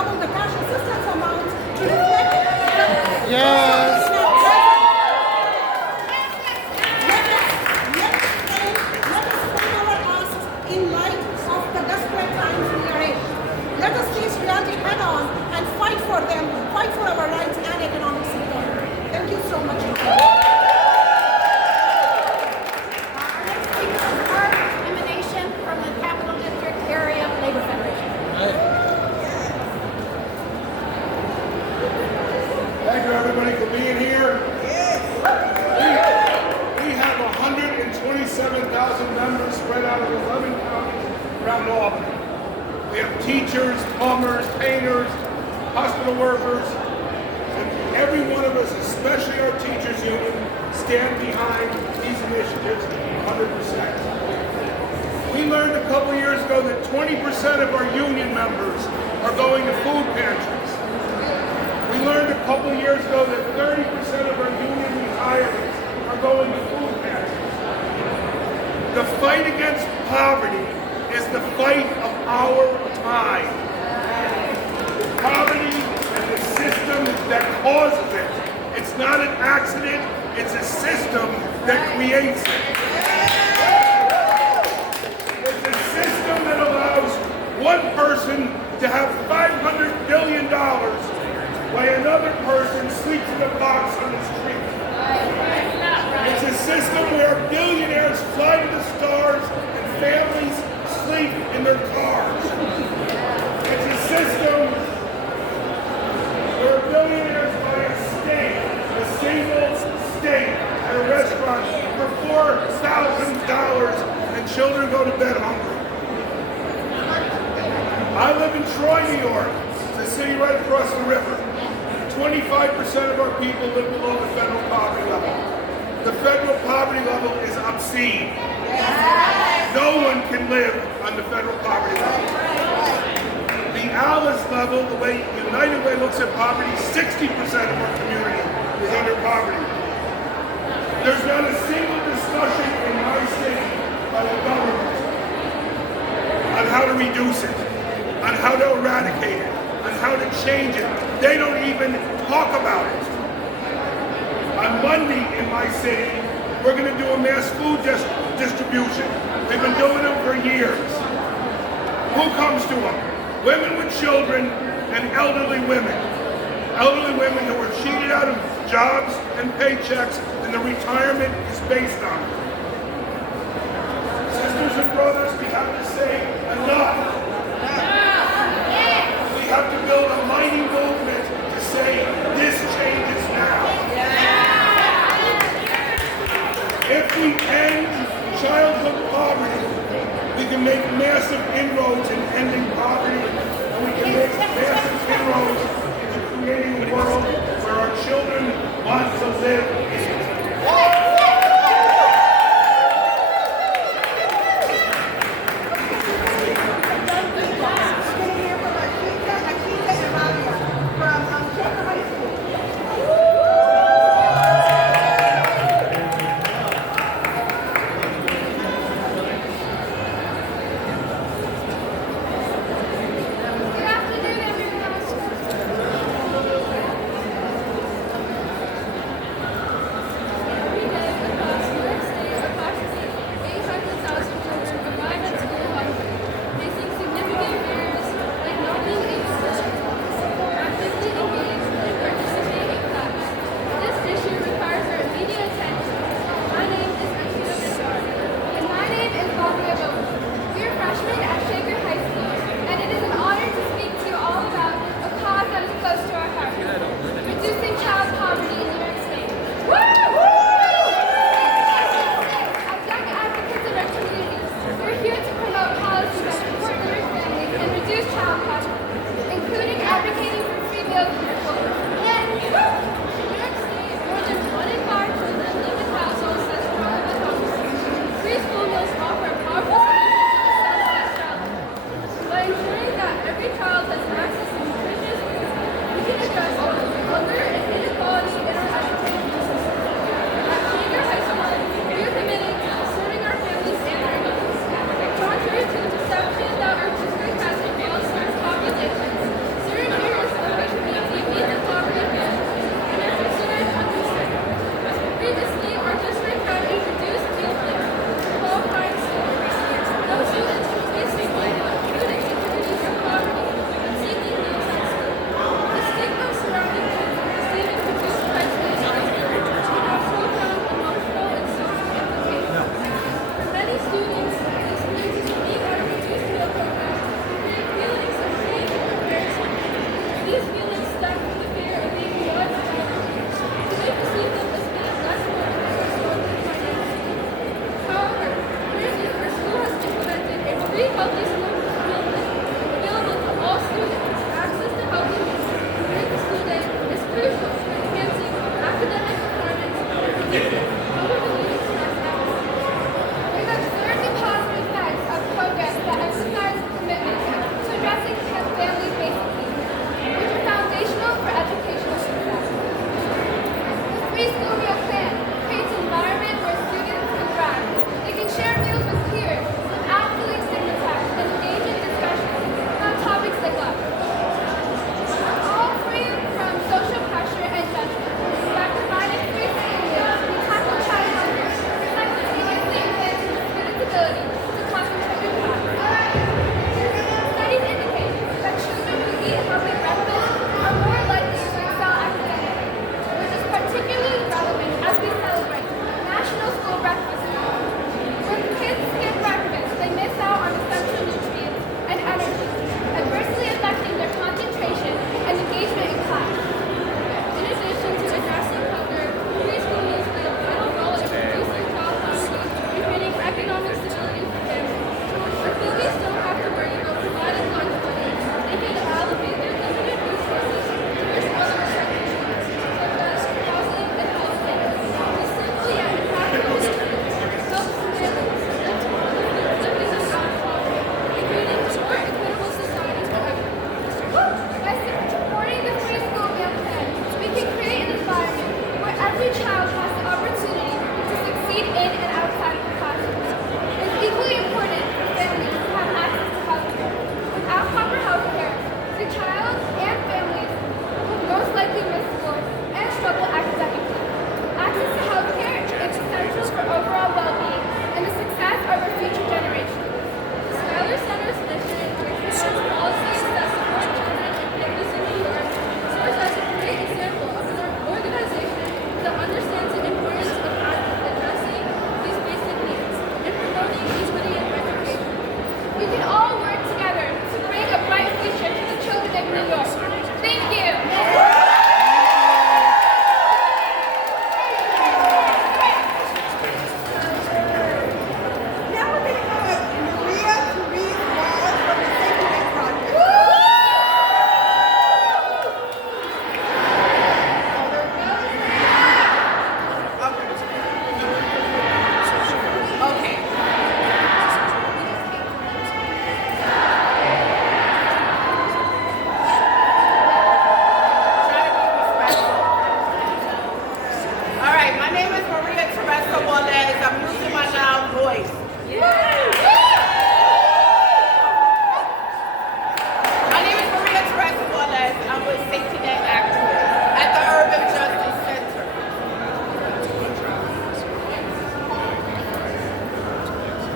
double the cash assistance amount to reflect Yes. Let us frame our asks in light of the desperate times we are in. Let us face reality head on and fight for them, fight for our rights and economic support. Thank you so much. Emanation from the Capital District Area Labor Federation. Thank you, everybody, for being here. We have 127,000 members spread out of 11 counties around Albany. We have teachers, plumbers, painters, hospital workers, and every one of us, especially our teachers union, stand behind these initiatives 100%. We learned a couple years ago that 20% of our union members are going to food pantries. We learned a couple years ago that 30% of our union retirees are going to food pantries. The fight against poverty is the fight of our time. Poverty and the system that causes it. It's not an accident, it's a system that creates it. It's a system that allows one person to have $500 billion while another person sleeps in a box on the street. It's a system where billionaires fly to the stars and families sleep in their cars. It's a system where billionaires buy a steak, a single steak at a restaurant for $4,000 and children go to bed hungry. I live in Troy, New York. It's a city right across the river. 25% of our people live below the federal poverty level. The federal poverty level is obscene. No one can live on the federal poverty level. The ALICE level, the way United Way looks at poverty, 60% of our community is under poverty. There's not a single discussion in my city by the government on how to reduce it, on how to eradicate it, on how to change it. They don't even talk about it. On Monday in my city, we're going to do a mass food distribution. We've been doing them for years. Who comes to them? Women with children and elderly women. Elderly women who are cheated out of jobs and paychecks, and the retirement is based on it. Sisters and brothers, we have to say enough. We have to build a mighty movement to say this changes now. If we end childhood poverty, we can make massive inroads in ending poverty, and we can make massive inroads into creating a world where our children want to live in.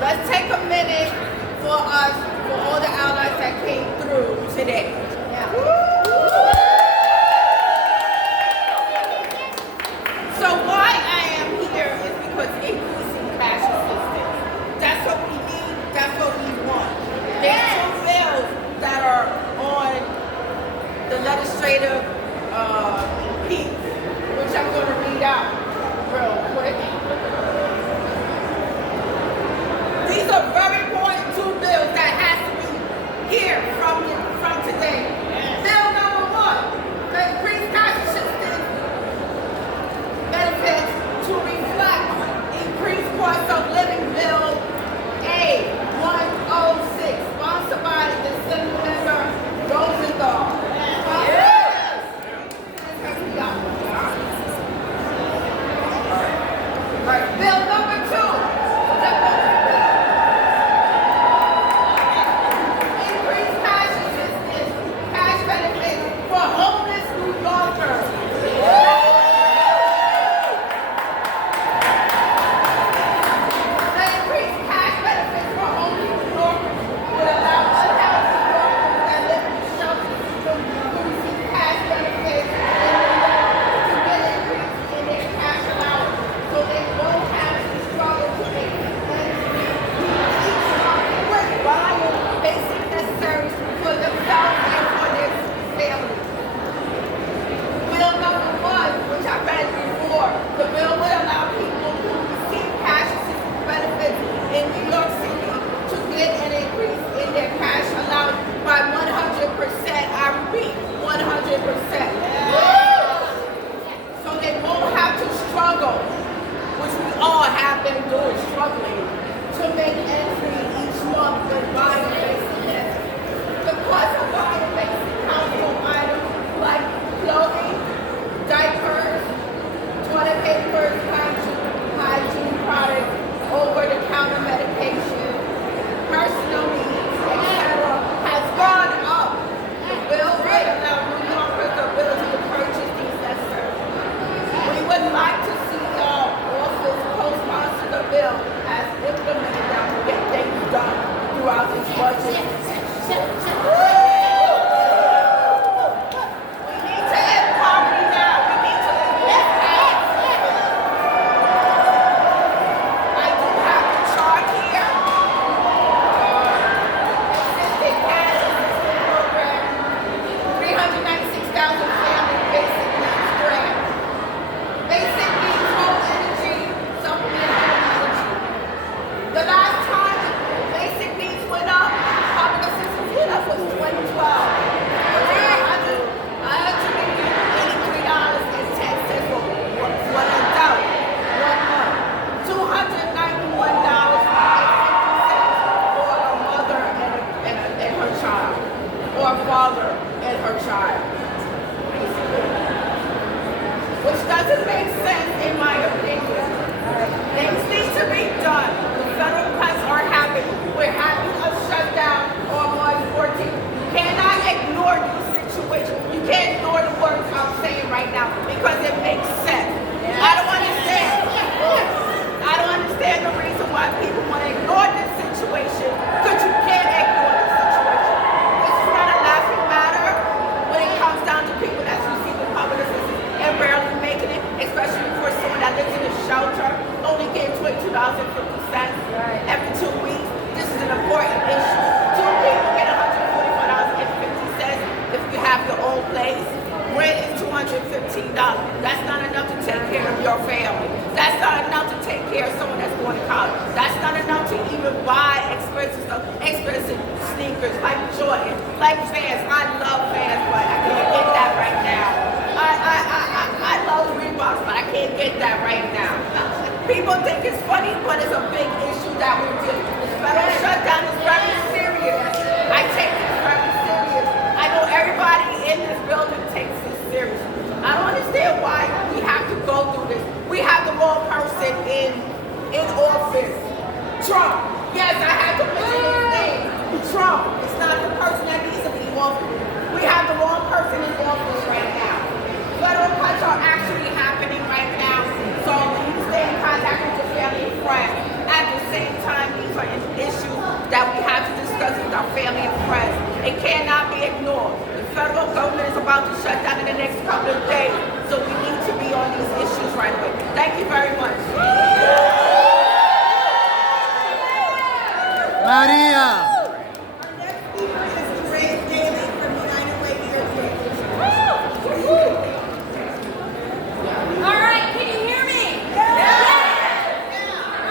let's take a minute for all the allies that came through today. So why I am here is because increasing cash assistance. That's what we need. That's what we want. There's two bills that are on the legislative piece, which I'm going to read out real quick. These are very important two bills that has to be here from today. Bill number 1, the increased cash assistance benefits to reflect increased cost of living bill A-106, sponsored by the Senator Rosenthal. Bill number 2, increased cash assistance, cash benefits for homeless New Yorkers. The increased cash benefits for homeless New Yorkers would allow unhoused New Yorkers that live in shelters to receive cash benefits to get an increase in their cash allowance, so they won't have to struggle to make ends meet each month with buying basic necessaries for themselves and for their families. Bill number 1, which I read before, the bill would allow people who receive cash assistance benefits in New York City to get an increase in their cash allowance by 100%. I repeat, 100%. So they won't have to struggle, which we all have been doing, struggling to make ends meet each month with buying basic necessities. The cost of buying basic household items like clothing, diapers, toilet paper, hygiene products, over-the-counter medication, personal needs, etc., has gone up. The bill would allow New Yorkers the ability to purchase these necessaries. We would like to see our office co-sponsor the bill as implemented that will get things done throughout this budget. We need to end poverty now. We need to end this now. I do have the chart here. Existing cash assistance program, 396,000 family basic needs grant. Basic needs home energy, supplemental energy. The last time basic needs went up, public assistance went up was 2012. $183.10 for one adult, 1 month. $291.50 for a mother and her child, or a father and her child. Which doesn't make sense in my opinion. Things need to be done. The federal cuts are happening. We're having a shutdown on March 14th. You cannot ignore these situations. You can't ignore the words I'm saying right now because it makes sense. I don't understand. I don't understand the reason why people want to ignore this situation because you can't ignore this situation. This is not a laughing matter when it comes down to people that's receiving public assistance and barely making it, especially for someone that lives in a shelter, only getting $22.50 every 2 weeks. This is an important issue. 2 people get $145.50 if you have your own place. Rent is $215. That's not enough to take care of your family. That's not enough to take care of someone that's going to college. That's not enough to even buy expensive stuff, expensive sneakers like Jordan, like Vans. I love Vans, but I can't get that right now. I love Reeboks, but I can't get that right now. People think it's funny, but it's a big issue that we do. This federal shutdown is very serious. I take this very serious. I know everybody in this building takes this serious. I don't understand why we have to go through this. We have the wrong person in office. Trump. Yes, I have to mention his name. Trump. It's not the person that needs to be in office. We have the wrong person in office right now. Federal cuts are actually happening right now. So you stay in contact with your family and friends. At the same time, these are issues that we have to discuss with our family and friends. It cannot be ignored. The federal government is about to shut down in the next couple of days, so we need to be on these issues right away. Thank you very much. Maria. Our next speaker is Therese Daly from United Way New York City. All right, can you hear me? All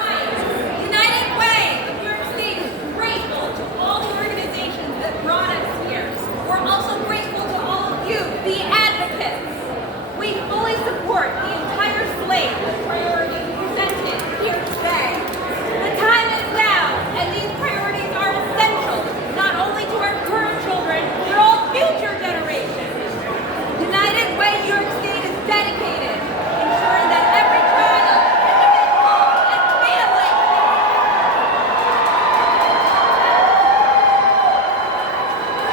right. United Way of New York City is grateful to all the organizations that brought us here. We're also grateful to all of you, the advocates. We fully support the entire slate of priorities presented here today. The time is now, and these priorities are essential, not only to our current children, but all future generations. United Way New York State is dedicated, ensuring that every child, individual, and family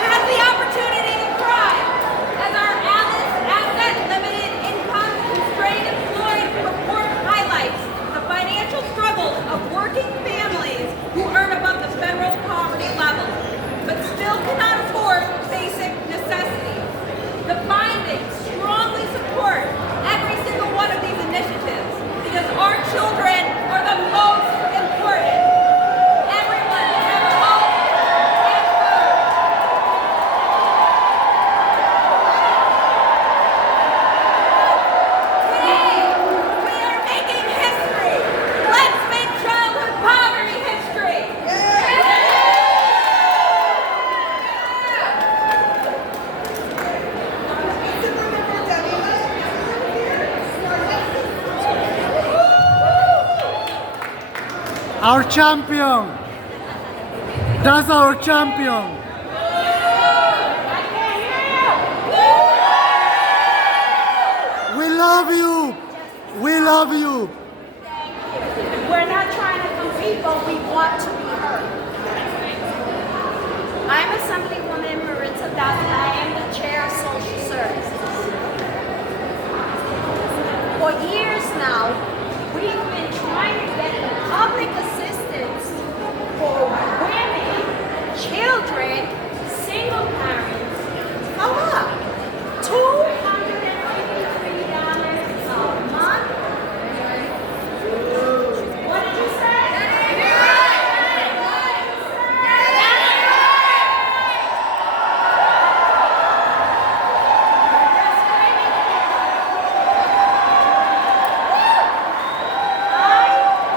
has the opportunity to thrive. As our Alice Asset Limited Income Constrained Employed report highlights, the financial struggles of working families who earn above the federal poverty level, but still cannot afford basic necessities. The findings strongly support every single one of these initiatives because our children are the most important. Everyone should have a home and food. Today, we are making history. Let's make childhood poverty history. Our champion. That's our champion. We love you. We love you. We're not trying to compete, but we want to be heard. I'm Assemblywoman Maritza David. I am the chair of social services. For years now, we've been trying to get public assistance for women, children, single parents. How much? $253 a month. What did you say? I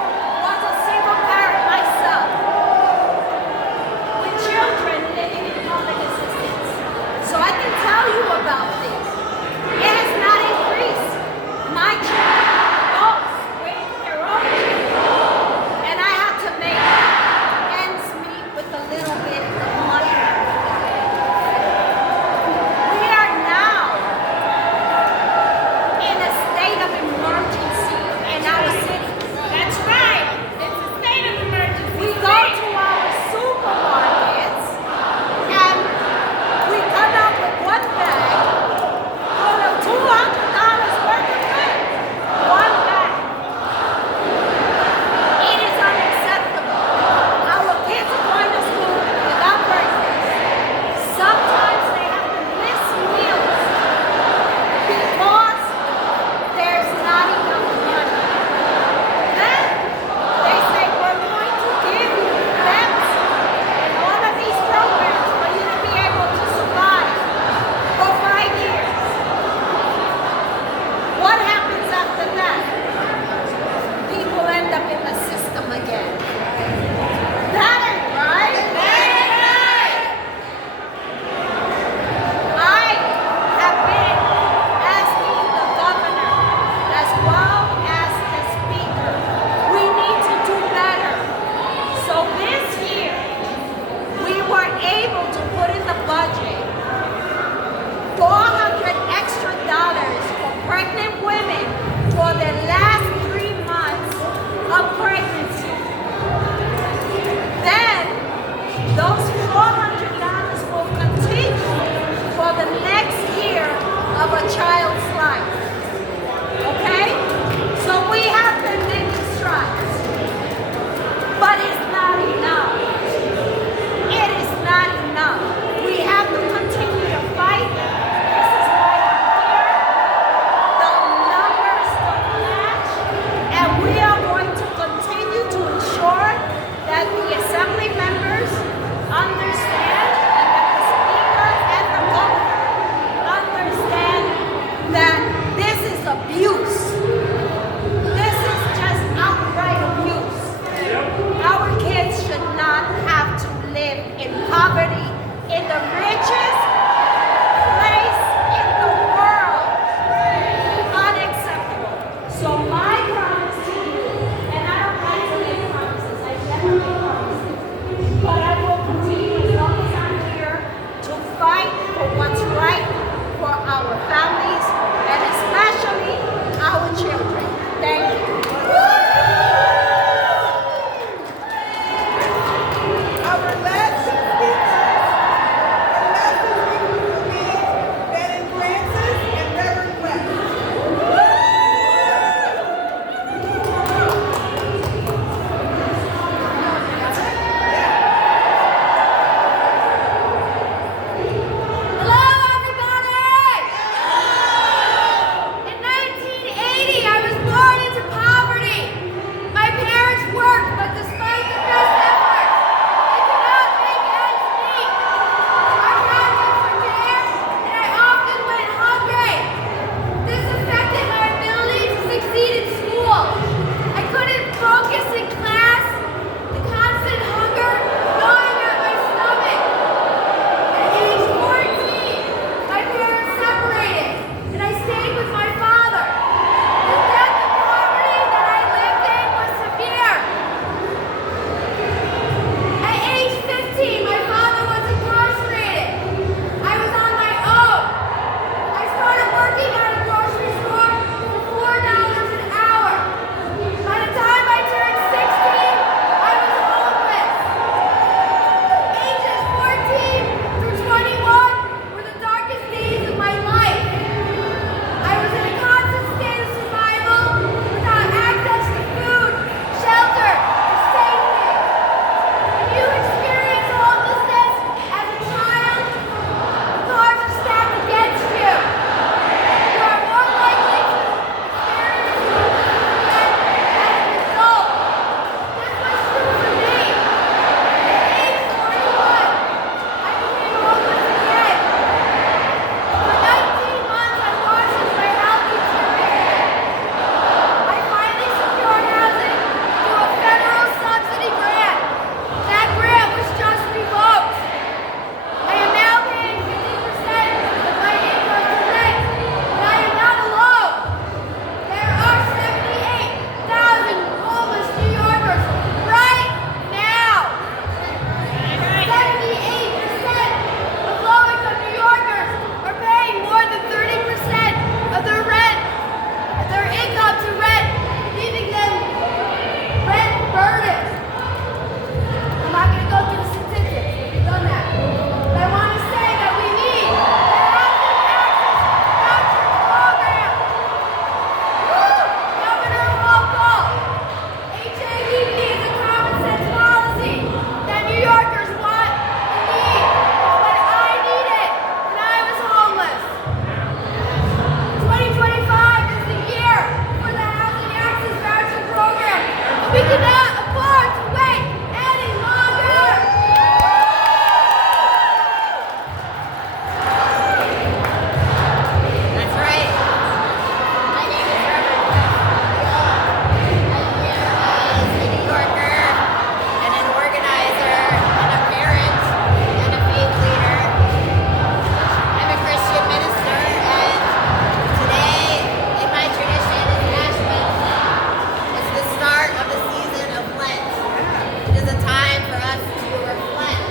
is a time for us to reflect,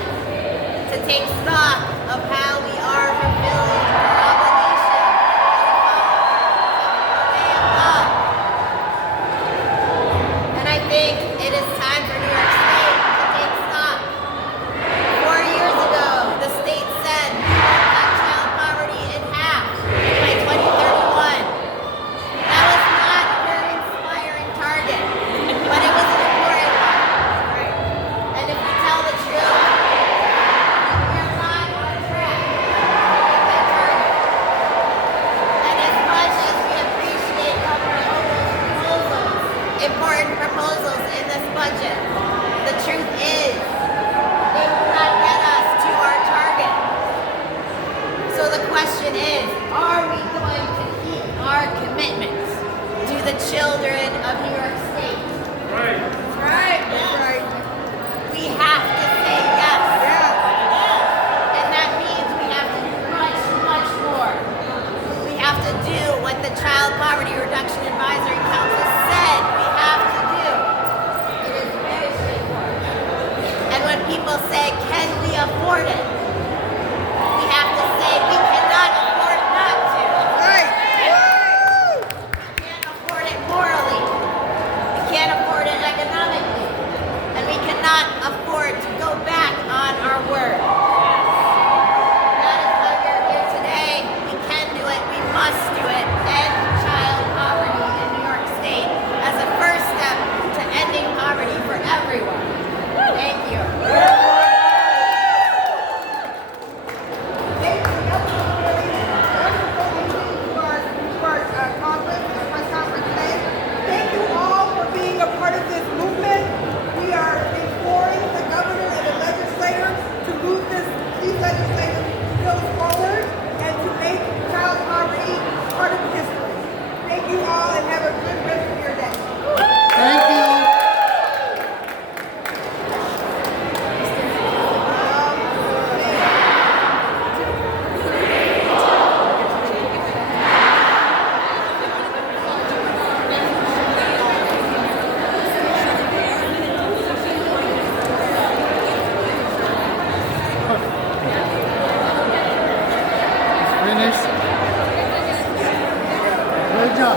to take stock of how we are fulfilling our obligation as a law. And I think it is time for New York State to take stock. 4 years ago, the state said we would cut child poverty in half by 2031. That was not a very inspiring target, but it was an important one. And if we tell the truth, we are not on track to hit that target. And as much as we appreciate Governor Hochul's proposals, important proposals in this budget, the truth is they will not get us to our target. So the question is, are we going to keep our commitments to the children of New York State? Right. Right. That's right. We have to say yes. And that means we have to do much, much more. We have to do what the Child Poverty Reduction Advisory Council said we have to do. It is very straightforward. And when people say, can we afford it? We have to say we cannot afford not to. Right. We can't afford it morally. We can't afford it economically. And we cannot afford to go back on our word. That is why we're here today. We can do it. We must do it. End child poverty in New York State as a first step to ending poverty for everyone. Thank you. Thank you all for being a part of this movement. We are imploring the governor and the legislator to move these legislative bills forward and to make child poverty part of history. Thank you all and have a good rest of your day. Thank you. Finish. Good job.